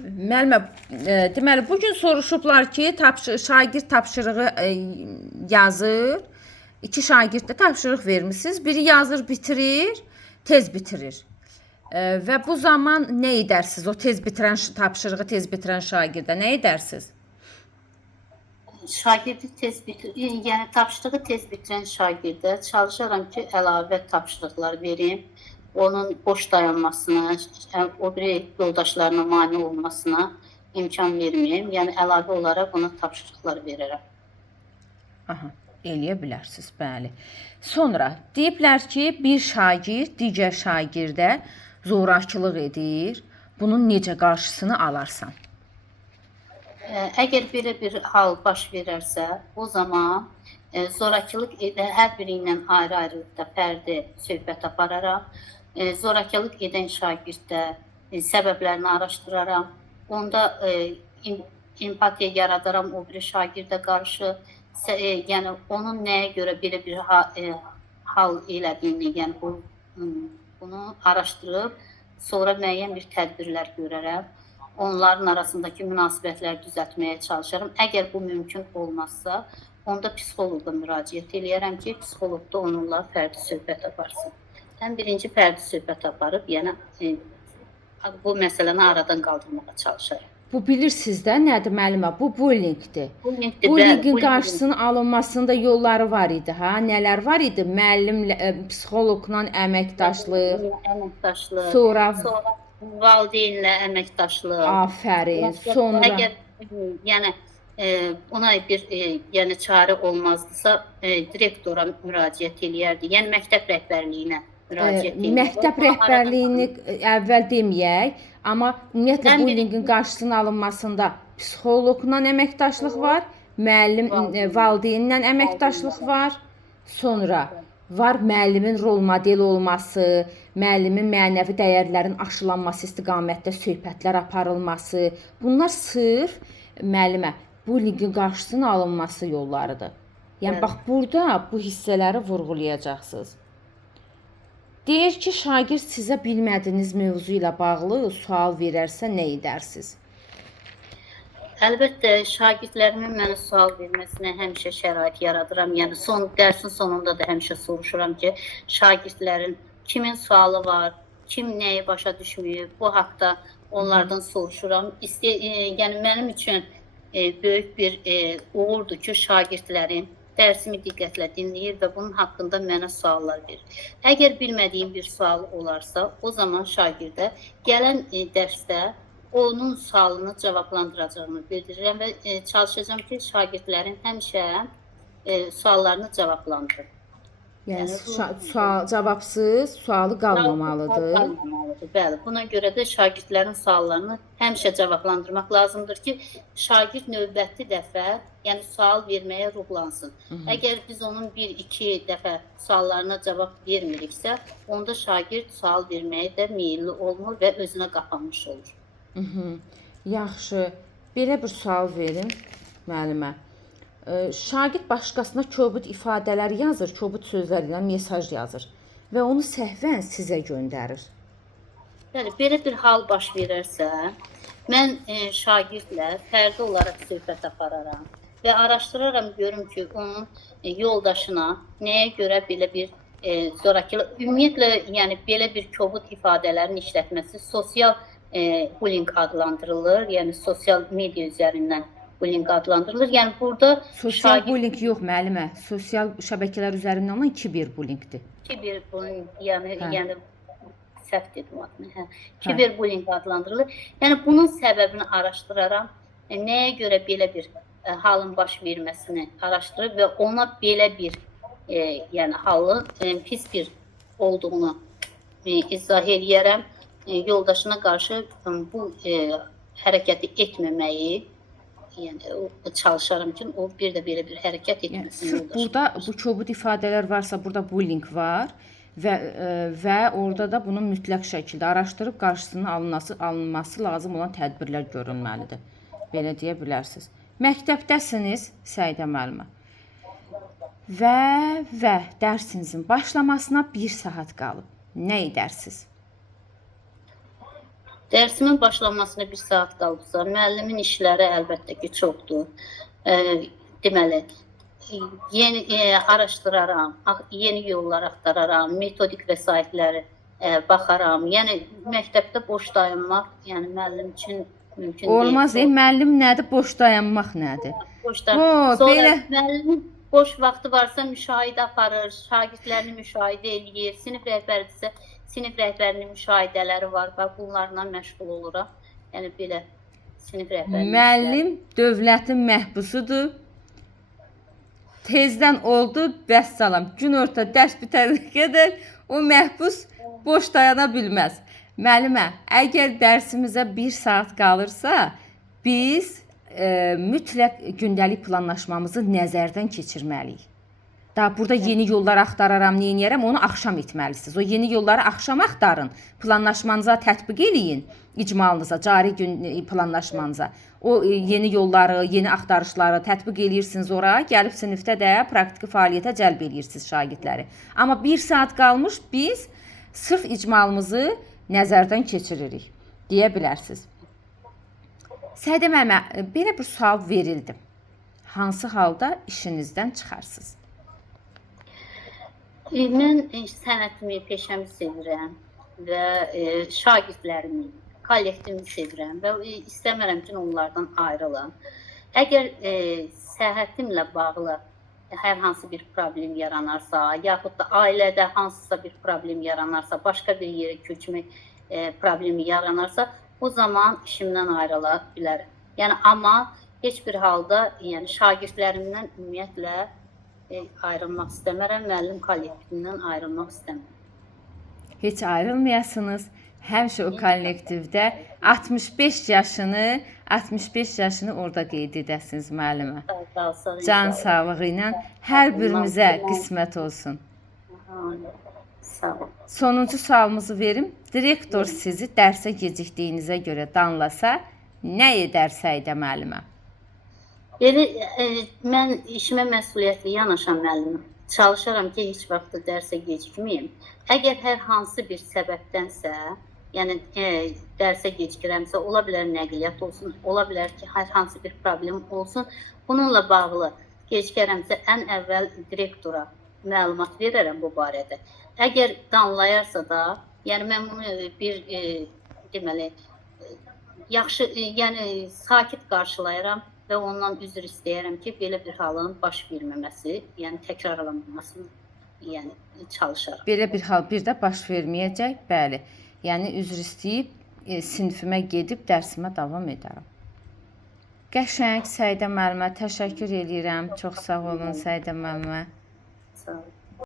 Müəllimə, deməli bu gün soruşublar ki, şagird tapşırığı yazır. İki şagird də tapşırıq vermisiniz. Biri yazır, bitirir, tez bitirir. Və bu zaman nə edərsiniz? O tez bitirən tapşırığı tez bitirən şagirdə nə edərsiniz? Şagirdi tez bitir, yəni tapşırığı tez bitirən şagirdə çalışaram ki, əlavə tapşırıqlar verim. Onun boş dayanmasına, o biri yoldaşlarına mane olmasına imkan verməyim. Yəni əlavə olaraq ona tapşırıqlar verərəm. Aha, eləyə bilərsiniz, bəli. Sonra deyiblər ki, bir şagird digər şagirdə zorakılıq edir. Bunun necə qarşısını alarsan? Əgər belə bir hal baş verərsə, o zaman zorakılıq edən hər biri ilə ayrı-ayrılıqda fərdi söhbət apararam. Zorakılıq edən şagirddə səbəblərini araşdıraram. Onda empatiya yaradaram o biri şagirdə qarşı. Yəni onun nəyə görə belə bir hal elədiyini, yəni bunu araşdırıb, sonra müəyyən bir tədbirlər görərəm. Onların arasındakı münasibətləri düzəltməyə çalışarım. Əgər bu mümkün olmazsa, onda psixoloqa müraciət eləyərəm ki, psixoloq da onunla fərdi söhbət aparsın. Ən birinci fərdi söhbət aparıb, yəni bu məsələni aradan qaldırmağa çalışarım. Bu bilirsiniz də nədir müəllimə? Bu bullyingdir. Bullyingin qarşısının alınmasında yolları var idi, ha? Nələr var idi? Müəllimlə, psixoloqla əməkdaşlıq, sonra valideynlə əməkdaşlıq. Afərin. Sonra əgər yəni ona bir yəni çarə olmazdısa, direktora müraciət eləyərdi. Yəni məktəb rəhbərliyinə müraciət eləyərdi. Məktəb rəhbərliyini əvvəl deməyək, amma ümumiyyətlə bullyingin qarşısının alınmasında psixoloqla əməkdaşlıq var, müəllim, valideynlə əməkdaşlıq var. Sonra var müəllimin rol model olması, müəllimin mənəvi dəyərlərin aşılanması istiqamətdə söhbətlər aparılması. Bunlar sırf müəllimə bullyingin qarşısının alınması yollarıdır. Yəni bax burada bu hissələri vurğulayacaqsınız. Deyir ki, şagird sizə bilmədiyiniz mövzu ilə bağlı sual verərsə nə edərsiniz? Əlbəttə, şagirdlərimin mənə sual verməsinə həmişə şərait yaradıram. Yəni dərsin sonunda da həmişə soruşuram ki, şagirdlərin kimin sualı var, kim nəyi başa düşməyib, bu haqda onlardan soruşuram. Yəni mənim üçün böyük bir uğurdur ki, şagirdlərim dərsimi diqqətlə dinləyir və bunun haqqında mənə suallar verir. Əgər bilmədiyim bir sual olarsa, o zaman şagirdə gələn dərsdə onun sualını cavablandıracağını bildirirəm və çalışacağım ki, şagirdlərin həmişə suallarını cavablandırım. Yəni cavabsız sualı qalmamalıdır. Qalmamalıdır, bəli. Buna görə də şagirdlərin suallarını həmişə cavablandırmaq lazımdır ki, şagird növbəti dəfə, yəni sual verməyə ruhlansın. Əgər biz onun 1-2 dəfə suallarına cavab vermiriksə, onda şagird sual verməyə də meyilli olmur və özünə qapanmış olur. Yaxşı. Belə bir sual verin müəllimə. Şagird başqasına kobud ifadələr yazır, kobud sözlər ilə mesaj yazır və onu səhvən sizə göndərir. Bəli, belə bir hal baş verərsə, mən şagirdlə fərdi olaraq söhbət apararam və araşdıraram, görüm ki, onun yoldaşına nəyə görə belə bir zorakılıq, ümumiyyətlə, yəni belə bir kobud ifadələrin işlətməsi sosial bullying adlandırılır, yəni sosial media üzərindən bullying adlandırılır. Yəni burada sosial bullying yox müəllimə, sosial şəbəkələr üzərindən olan kiberbullyingdir. Kiberbullying, yəni səhv dedim adını. Kiberbullying adlandırılır. Yəni bunun səbəbini araşdıraram. Nəyə görə belə bir halın baş verməsini araşdırıb və ona belə bir yəni halın pis bir olduğunu izah eləyərəm. Yoldaşına qarşı bu hərəkəti etməməyi çalışarım ki, o bir də belə bir hərəkət etməsin. Burada bu kobud ifadələr varsa, burada bullying var və orada da bunun mütləq şəkildə araşdırıb qarşısının alınması lazım olan tədbirlər görülməlidir. Belə deyə bilərsiniz. Məktəbdəsiniz Səidə müəllimə və dərsinizin başlamasına 1 saat qalıb. Nə edərsiniz? Dərsimin başlanmasına 1 saat qaldısa, müəllimin işləri əlbəttə ki, çoxdur. Deməli, yeni araşdıraram, yeni yollar axtararam, metodik vəsaitləri baxaram. Yəni məktəbdə boş dayanmaq, yəni müəllim üçün mümkün deyil. Olmaz, müəllim nədir? Boş dayanmaq nədir? Boş O, Sonra belə müəllimin boş vaxtı varsa müşahidə aparır, şagirdlərini müşahidə eləyir. Sinif rəhbəridirsə, sinif rəhbərinin müşahidələri var. Bax, bunlarla məşğul oluram. Yəni belə sinif rəhbərinin müəllim dövlətin məhbusudur. Tezdən oldu, vəssalam. Günorta dərs bitənə qədər o məhbus boş dayana bilməz. Müəllimə, əgər dərsimizə 1 saat qalırsa, biz mütləq gündəlik planlaşmamızı nəzərdən keçirməliyik. Daha burada yeni yollar axtararam, neyniyərəm, onu axşam etməlisiniz. O yeni yolları axşam axtarın, planlaşmanıza tətbiq eləyin, icmalınıza, cari gün planlaşmanıza. O yeni yolları, yeni axtarışları tətbiq eləyirsiniz ora, gəlib sinifdə də praktiki fəaliyyətə cəlb eləyirsiniz şagirdləri. Amma 1 saat qalmış biz sırf icmalımızı nəzərdən keçiririk, deyə bilərsiniz. Səidə müəllimə, belə bir sual verildi. Hansı halda işinizdən çıxarsınız? Mən sənətimi, peşəmi sevirəm və şagirdlərimi, kollektivimi sevirəm və istəmirəm ki, onlardan ayrılam. Əgər səhhətimlə bağlı hər hansı bir problem yaranarsa, yaxud da ailədə hansısa bir problem yaranarsa, başqa bir yerə köçmək problemi yaranarsa, o zaman işimdən ayrıla bilərəm. Yəni, amma heç bir halda şagirdlərimdən ümumiyyətlə ayrılmaq istəmərəm, müəllim kollektivindən ayrılmaq istəmərəm. Heç ayrılmayasınız. Həmişə o kollektivdə 65 yaşını orada qeyd edəsiniz müəllimə. Can sağlığı ilə hər birimizə qismət olsun. Sağ olun. Sonuncu sualımızı verim. Direktor sizi dərsə gecikdiyinizə görə danlasa, nə edər Səidə müəllimə? Belə, mən işimə məsuliyyətli yanaşan müəlliməm. Çalışaram ki, heç vaxt dərsə gecikməyim. Əgər hər hansı bir səbəbdənsə, yəni dərsə gecikirəmsə, ola bilər nəqliyyat olsun, ola bilər ki, hər hansı bir problem olsun. Bununla bağlı gecikərəmsə, ən əvvəl direktora məlumat verərəm bu barədə. Əgər danlayarsa da, yəni mən bunu bir deməli yaxşı, yəni sakit qarşılayıram və ondan üzr istəyirəm ki, belə bir halın baş verməməsi, yəni təkrarlanmamasını yəni çalışaram. Belə bir hal bir də baş verməyəcək, bəli. Yəni üzr istəyib sinifimə gedib dərsimə davam edərəm. Qəşəng Səidə müəllimə təşəkkür edirəm. Çox sağ olun Səidə müəllimə. Sağ olun.